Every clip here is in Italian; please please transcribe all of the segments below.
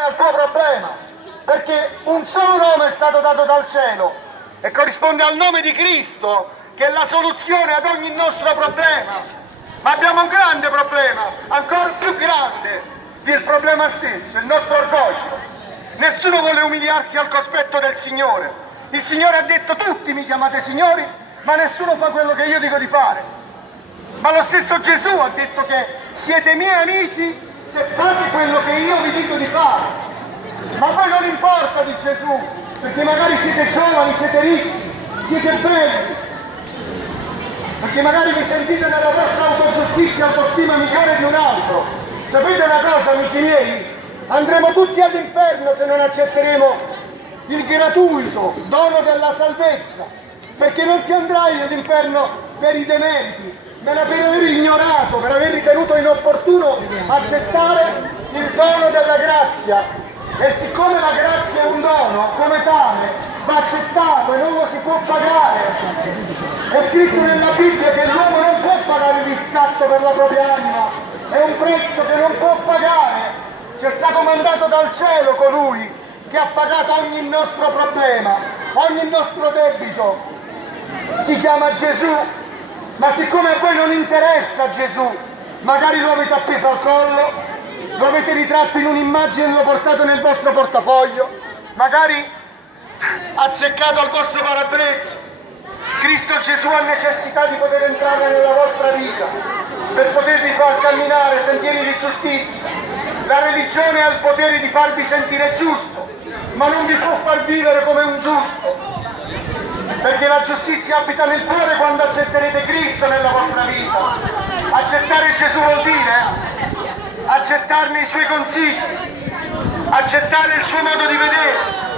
soluzione al tuo problema, perché un solo nome è stato dato dal cielo e corrisponde al nome di Cristo, che è la soluzione ad ogni nostro problema. Ma abbiamo un grande problema, ancora più grande del problema stesso, il nostro orgoglio. Nessuno vuole umiliarsi al cospetto del Signore. Il Signore ha detto: tutti mi chiamate Signori, ma nessuno fa quello che io dico di fare. Ma lo stesso Gesù ha detto che siete miei amici se fate quello che io vi dico di fare. Ma a voi non importa di Gesù, perché magari siete giovani, siete ricchi, siete belli, perché magari vi sentite nella vostra autogiustizia, autostima migliore di un altro. Sapete una cosa, amici miei? Andremo tutti all'inferno se non accetteremo il gratuito dono della salvezza, perché non si andrà all'inferno per i demeriti, ma per aver ignorato, per aver ritenuto inopportuno accettare il dono della grazia. E siccome la grazia è un dono, come tale va accettato e non lo si può pagare. È scritto nella Bibbia che l'uomo non può pagare il riscatto per la propria anima, è un prezzo che non può pagare. Ci è stato mandato dal cielo colui che ha pagato ogni nostro problema, ogni nostro debito. Si chiama Gesù, ma siccome a voi non interessa Gesù, magari lo avete appeso al collo, lo avete ritratto in un'immagine e lo portate nel vostro portafoglio, magari azzeccato al vostro parabrezza. Cristo Gesù ha necessità di poter entrare nella vostra vita per potervi far camminare sentieri di giustizia. La religione ha il potere di farvi sentire giusto, ma non vi può far vivere come un giusto, perché la giustizia abita nel cuore quando accetterete Cristo nella vostra vita. Accettare Gesù vuol dire accettarne i suoi consigli, accettare il suo modo di vedere.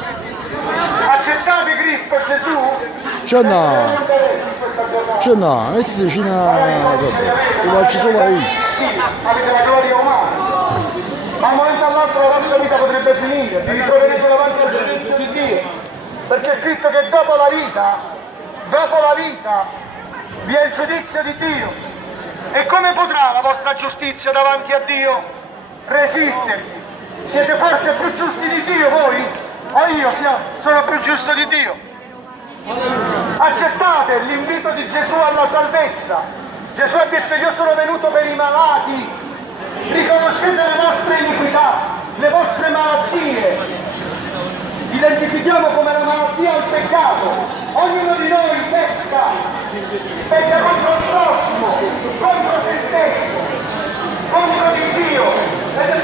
Accettate Cristo Gesù? C'è e ti dici una ci sono io. Sì, avete la gloria umana, ma un momento all'altro la vostra vita potrebbe finire, vi ritroverete davanti al giudizio di Dio, perché è scritto che dopo la vita vi è il giudizio di Dio. E come potrà la vostra giustizia davanti a Dio resistervi? Siete forse più giusti di Dio voi? O io sono più giusto di Dio? Accettate l'invito di Gesù alla salvezza. Gesù ha detto: io sono venuto per i malati. Riconoscete le vostre iniquità, le vostre malattie. Identifichiamo come la malattia il peccato. Ognuno di noi pecca contro il prossimo, contro se stesso, contro di Dio. Ed è